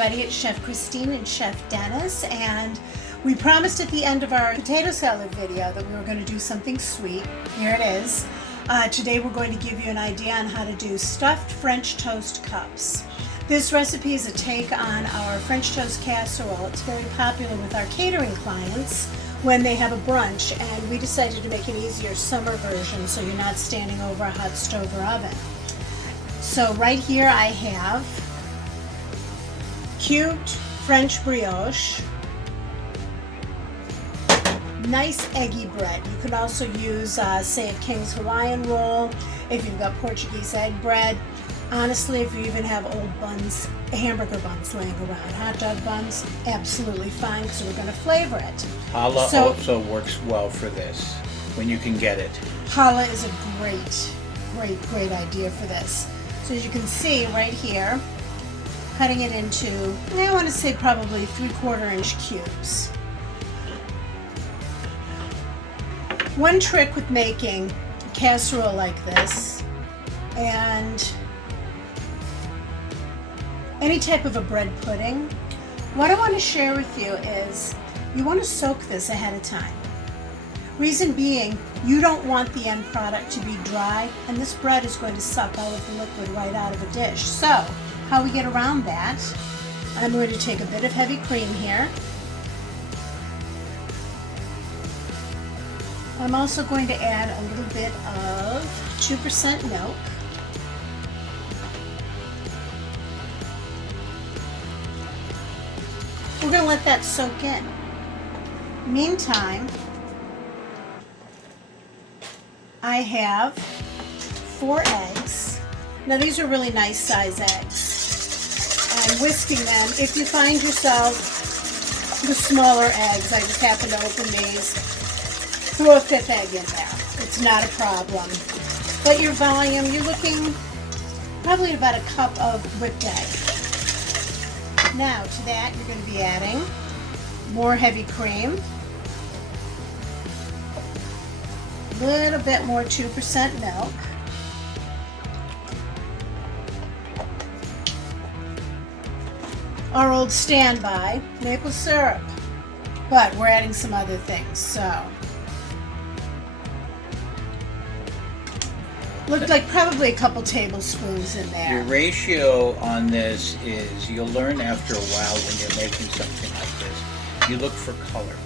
everybody, it's Chef Christine and Chef Dennis, and we promised at the end of our potato salad video that we were going to do something sweet. Here it is. Today we're going to give you an idea on how to do stuffed French toast cups. This recipe is a take on our French toast casserole. It's very popular with our catering clients when they have a brunch, and we decided to make an easier summer version so you're not standing over a hot stove or oven. So right here I have cute French brioche, nice eggy bread. You could also use, say, a King's Hawaiian roll if you've got Portuguese egg bread. Honestly, if you even have old buns, hamburger buns laying around, hot dog buns, absolutely fine, because we're going to flavor it. Challah also works well for this, when you can get it. Challah is a great idea for this. So as you can see right here, cutting it into, I want to say probably 3/4 inch cubes. One trick with making a casserole like this, and any type of a bread pudding, what I want to share with you is you want to soak this ahead of time. Reason being, you don't want the end product to be dry, and this bread is going to suck all of the liquid right out of a dish. So how we get around that, I'm going to take a bit of heavy cream here. I'm also going to add a little bit of 2% milk. We're going to let that soak in. Meantime, I have 4 eggs. Now these are really nice size eggs. I'm whisking them. If you find yourself with smaller eggs, I just happen to open these, throw a 5th egg in there. It's not a problem. But your volume, you're looking probably about a cup of whipped egg. Now to that you're going to be adding more heavy cream, a little bit more 2% milk, our old standby, maple syrup, but we're adding some other things, so looked like probably a couple tablespoons in there. Your ratio on this is, you'll learn after a while when you're making something like this, you look for color.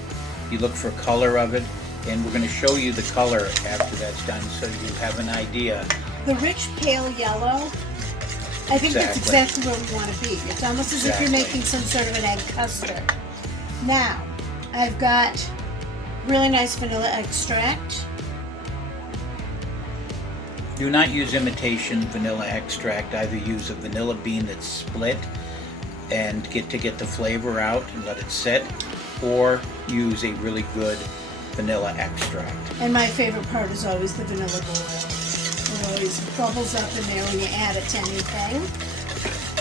You look for color of it, and we're going to show you the color after that's done so you have an idea. The rich pale yellow, I think that's exactly where we want to be. It's almost as if you're making some sort of an egg custard. Now, I've got really nice vanilla extract. Do not use imitation vanilla extract. Either use a vanilla bean that's split and get the flavor out and let it sit, or use a really good vanilla extract. And my favorite part is always the vanilla boil. It always bubbles up in there when you add it to anything.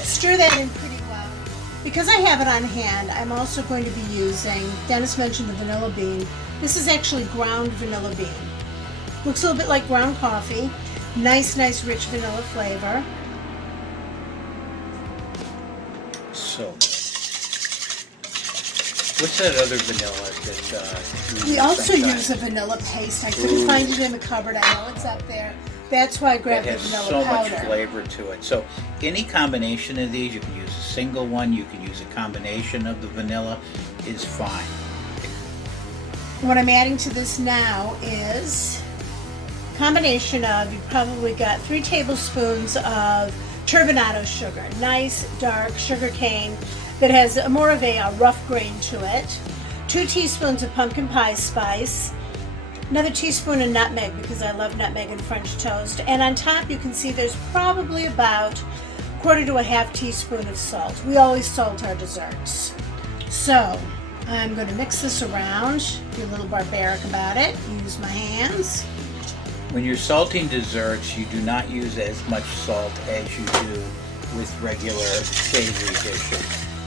Stir that in pretty well. Because I have it on hand, I'm also going to be using, Dennis mentioned the vanilla bean. This is actually ground vanilla bean. Looks a little bit like ground coffee. Nice rich vanilla flavor. So, what's that other vanilla that we also use a vanilla paste. I couldn't find it in the cupboard. I know it's up there. That's why I grabbed the vanilla powder. It has so much flavor to it. So any combination of these, you can use a single one, you can use a combination of the vanilla, is fine. What I'm adding to this now is a combination of, you've probably got 3 tablespoons of turbinado sugar, nice dark sugar cane that has more of a rough grain to it, 2 teaspoons of pumpkin pie spice, another teaspoon of nutmeg because I love nutmeg in French toast, and on top you can see there's probably about 1/4 to 1/2 teaspoon of salt. We always salt our desserts. So I'm going to mix this around, be a little barbaric about it, use my hands. When you're salting desserts, you do not use as much salt as you do with regular savory dishes.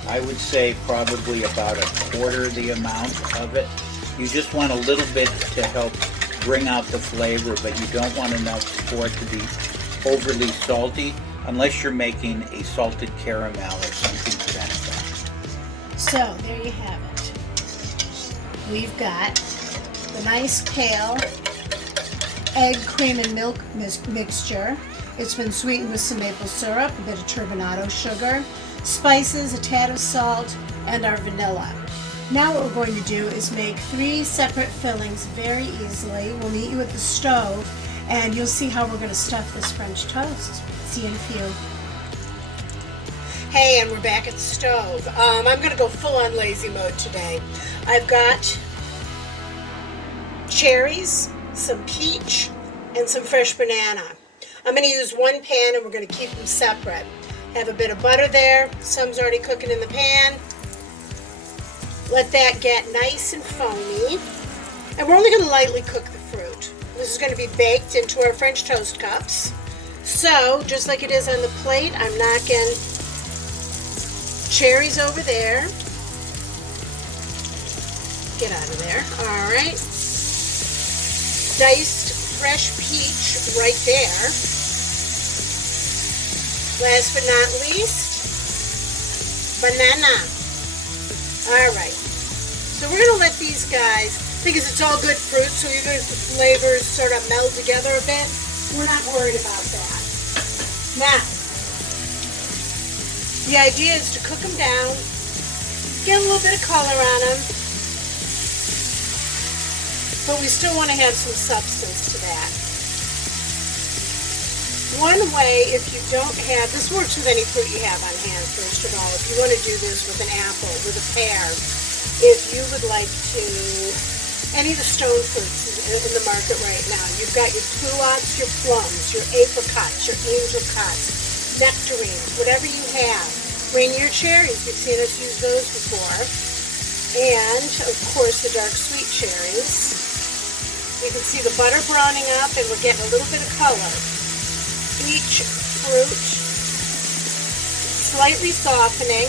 I would say probably about 1/4 the amount of it. You just want a little bit to help bring out the flavor, but you don't want enough for it to be overly salty unless you're making a salted caramel or something to that effect. So there you have it. We've got the nice pale egg, cream, and milk mixture. It's been sweetened with some maple syrup, a bit of turbinado sugar, spices, a tad of salt, and our vanilla. Now what we're going to do is make 3 separate fillings very easily. We'll meet you at the stove, and you'll see how we're going to stuff this French toast. See you in a few. Hey, and we're back at the stove. I'm going to go full on lazy mode today. I've got cherries, some peach, and some fresh banana. I'm going to use one pan, and we're going to keep them separate. Have a bit of butter there. Some's already cooking in the pan. Let that get nice and foamy. And we're only going to lightly cook the fruit. This is going to be baked into our French toast cups. So, just like it is on the plate, I'm knocking cherries over there. Get out of there. All right. Diced fresh peach right there. Last but not least, banana. All right. So we're going to let these guys, because it's all good fruit, so even if the flavors sort of meld together a bit, we're not worried about that. Now, the idea is to cook them down, get a little bit of color on them, but we still want to have some substance to that. One way, if you don't have, this works with any fruit you have on hand, first of all. If you want to do this with an apple, with a pear, if you would like to, any of the stone fruits in the market right now, you've got your pluots, your plums, your apricots, your angel cots, nectarines, whatever you have. Rainier cherries, you've seen us use those before. And, of course, the dark sweet cherries. You can see the butter browning up, and we're getting a little bit of color. Each fruit slightly softening,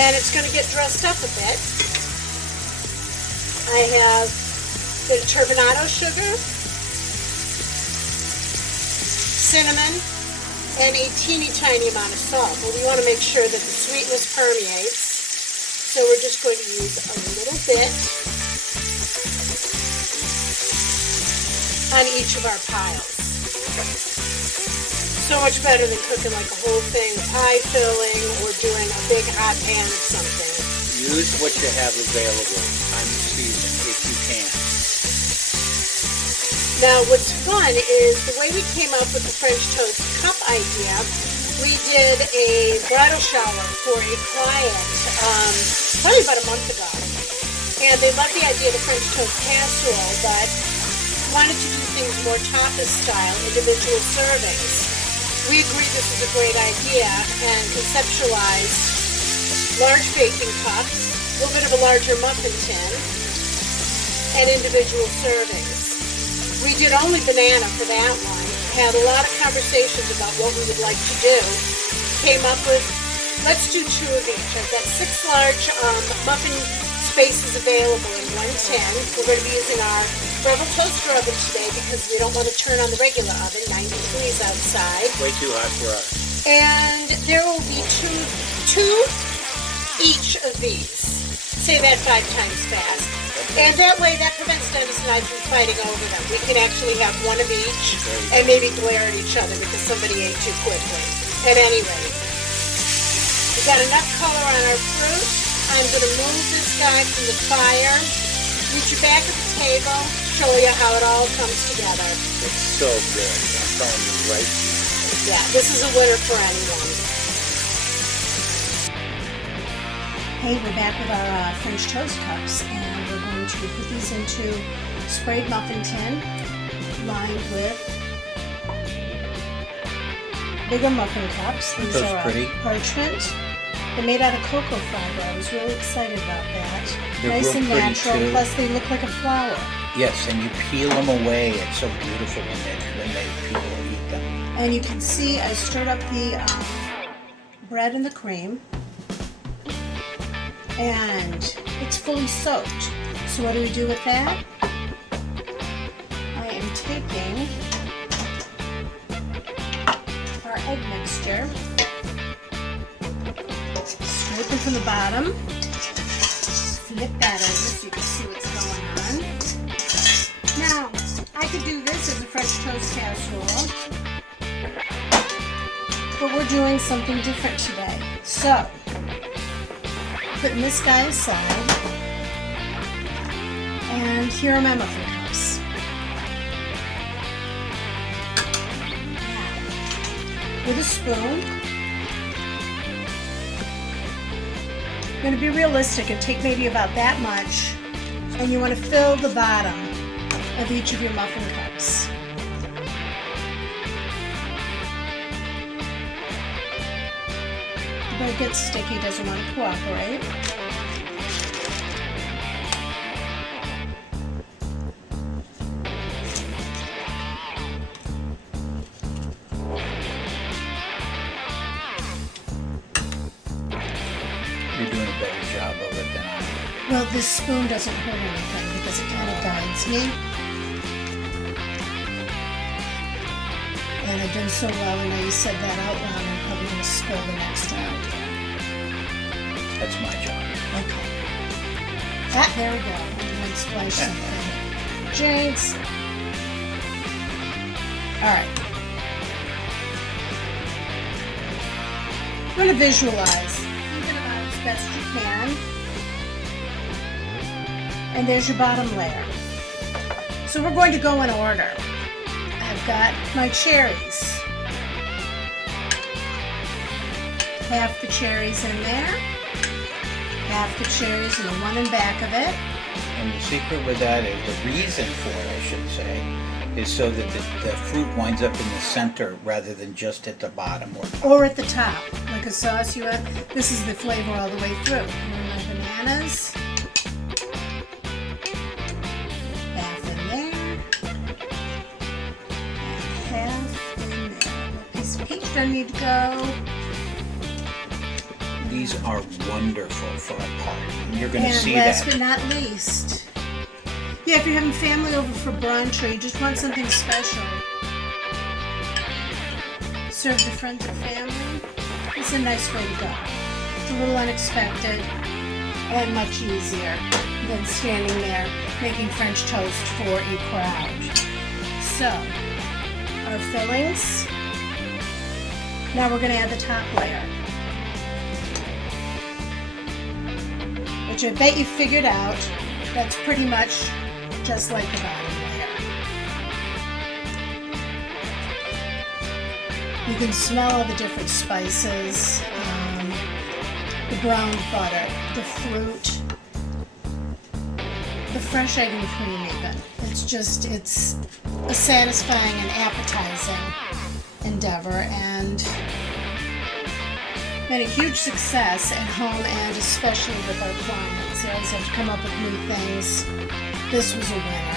and it's going to get dressed up a bit. I have a bit of turbinado sugar, cinnamon, and a teeny tiny amount of salt. But we want to make sure that the sweetness permeates, so we're just going to use a little bit on each of our piles. So much better than cooking like a whole thing, pie filling, or doing a big hot pan of something. Use what you have available on the season if you can. Now what's fun is the way we came up with the French toast cup idea. We did a bridal shower for a client probably about a month ago. And they loved the idea of the French toast casserole, but wanted to do things more Tapas style, individual servings. We agreed this was a great idea and conceptualized large baking cups, a little bit of a larger muffin tin, and individual servings. We did only banana for that one. Had a lot of conversations about what we would like to do. Came up with, let's do 2 of each. I've got 6 large muffin spaces available in one tin. We're going to be using our Rebel toaster oven today because we don't want to turn on the regular oven, 90 degrees outside. Way too hot for us. And there will be two each of these. Say that 5 times fast. And that way, that prevents Dennis and I from fighting over them. We can actually have one of each and maybe glare at each other because somebody ate too quickly. At any rate, we've got enough color on our fruit. I'm going to move this guy from the fire. Meet you back at the table, show you how it all comes together. It's so good. I'm telling you, right? Yeah, this is a winner for anyone. Hey, we're back with our French toast cups, and we're going to put these into sprayed muffin tin, lined with bigger muffin cups. These are pretty. Parchment. They're made out of cocoa fiber. I was really excited about that. They're nice and real pretty, natural, too. plus they look like a flower. Yes, and you peel them away. It's so beautiful when people eat them. And you can see I stirred up the bread and the cream. And it's fully soaked. So what do we do with that? I am taking our egg mixture from the bottom. Flip that over so you can see what's going on. Now, I could do this as a French toast casserole, but we're doing something different today. So, putting this guy aside, and here are my muffin cups. Now, with a spoon, I'm going to be realistic and take maybe about that much, and you want to fill the bottom of each of your muffin cups. But it gets sticky, doesn't want to cooperate. You're doing a better job of it than I am. Well, this spoon doesn't hurt anything because it kind of guides me. And I've done so well, and now you said that out loud, I'm probably going to spill the next round. That's my job. Okay. Ah, there we go. I'm going to splice something. Jinx. Alright. I'm going to visualize. Think about it as best you can. And there's your bottom layer. So we're going to go in order. I've got my cherries. Half the cherries in there. Half the cherries in the one in back of it. And the secret with that is, the reason for it, I should say, is so that the fruit winds up in the center rather than just at the bottom. Or at the top, like a sauce you have. This is the flavor all the way through. And my bananas. Half in there. And half in there. A piece of peach doesn't need to go. These are wonderful for a party. And you're going to see And last that. but not least, yeah, if you're having family over for brunch or you just want something special, serve to friends or family, it's a nice way to go. It's a little unexpected and much easier than standing there making French toast for a crowd. So, our fillings. Now we're going to add the top layer, which I bet you figured out, that's pretty much just like the bottom layer. You can smell all the different spices, the browned butter, the fruit, the fresh egg and cream even. It's a satisfying and appetizing endeavor, and been a huge success at home and especially with our clients. They always have to come up with new things. This was a winner.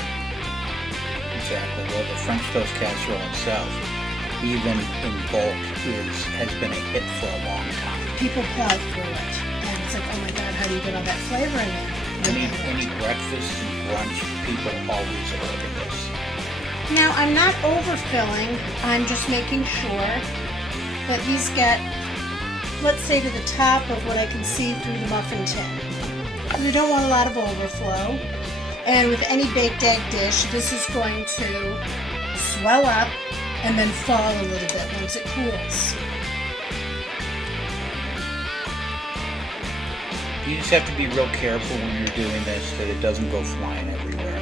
Exactly. Well, the French toast casserole itself, even in bulk, has been a hit for a long time. People plow through it, and it's like, oh my God, how do you get all that flavor in there? Any breakfast and brunch, people always order this. Now, I'm not overfilling. I'm just making sure that these get, let's say, to the top of what I can see through the muffin tin. We don't want a lot of overflow. And with any baked egg dish, this is going to swell up and then fall a little bit once it cools. You just have to be real careful when you're doing this that it doesn't go flying everywhere.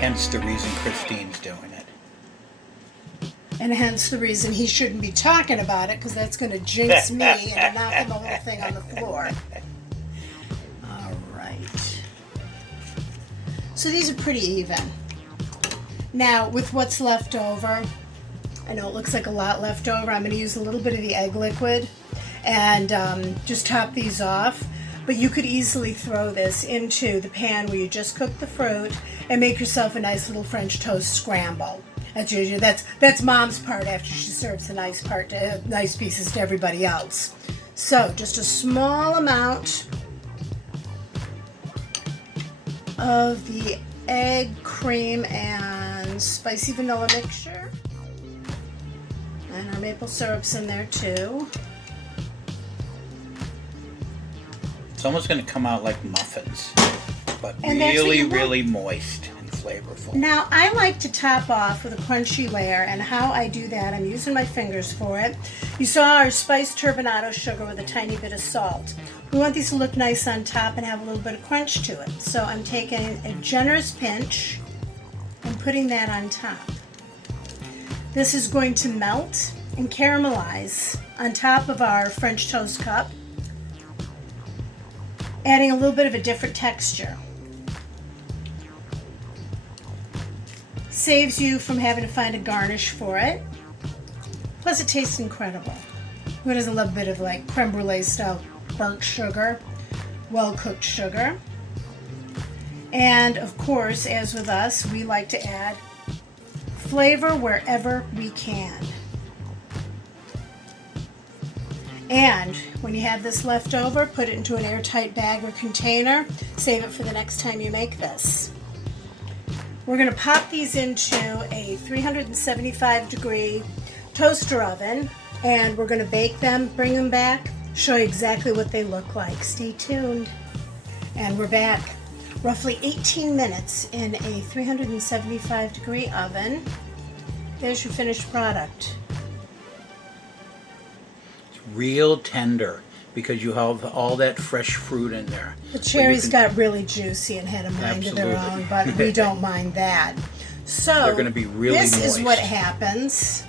Hence the reason Christine's doing it. And hence the reason he shouldn't be talking about it, because that's going to jinx me and knocking the whole thing on the floor. All right. So these are pretty even. Now, with what's left over, I know it looks like a lot left over. I'm going to use a little bit of the egg liquid and just top these off. But you could easily throw this into the pan where you just cooked the fruit and make yourself a nice little French toast scramble. That's Mom's part after she serves the nice pieces to everybody else. So just a small amount of the egg, cream, and spicy vanilla mixture. And our maple syrup's in there too. It's almost going to come out like muffins, but And that's what really, you want. really moist and flavorful. Now, I like to top off with a crunchy layer, and how I do that, I'm using my fingers for it. You saw our spiced turbinado sugar with a tiny bit of salt. We want these to look nice on top and have a little bit of crunch to it. So I'm taking a generous pinch and putting that on top. This is going to melt and caramelize on top of our French toast cup, adding a little bit of a different texture. Saves you from having to find a garnish for it. Plus it tastes incredible. Who doesn't love a bit of like creme brulee style burnt sugar, well cooked sugar? And of course, as with us, we like to add flavor wherever we can. And when you have this left over, put it into an airtight bag or container. Save it for the next time you make this. We're going to pop these into a 375 degree toaster oven, and we're going to bake them, bring them back, show you exactly what they look like. Stay tuned. And we're back. Roughly 18 minutes in a 375 degree oven. There's your finished product. It's real tender because you have all that fresh fruit in there. The cherries got really juicy and had a mind of their Absolutely. own, but we don't mind that. So They're going to be really this is what moist. happens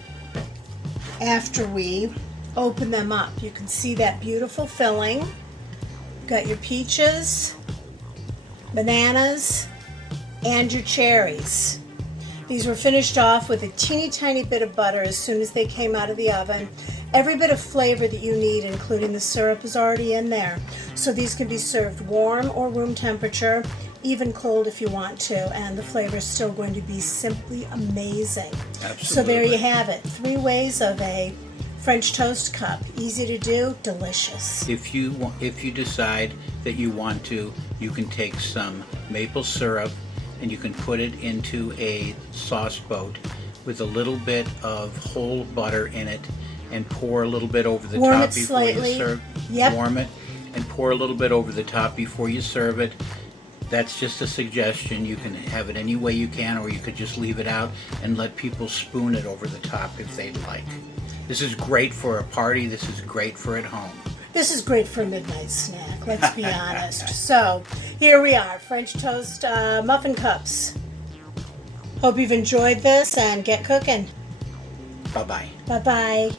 after we open them up. You can see that beautiful filling. Got your peaches, bananas, and your cherries. These were finished off with a teeny tiny bit of butter as soon as they came out of the oven. Every bit of flavor that you need, including the syrup, is already in there. So these can be served warm or room temperature, even cold if you want to, and the flavor is still going to be simply amazing. Absolutely. So there you have it. 3 ways of a French toast cup. Easy to do, delicious. If you decide that you want to, you can take some maple syrup and you can put it into a sauce boat with a little bit of whole butter in it and pour a little bit over the Warm top it before slightly. you serve. Yep. Warm it and pour a little bit over the top before you serve it. That's just a suggestion. You can have it any way you can, or you could just leave it out and let people spoon it over the top if they'd like. This is great for a party. This is great for at home. This is great for a midnight snack, let's be honest. So, here we are, French toast muffin cups. Hope you've enjoyed this and get cooking. Bye-bye. Bye-bye.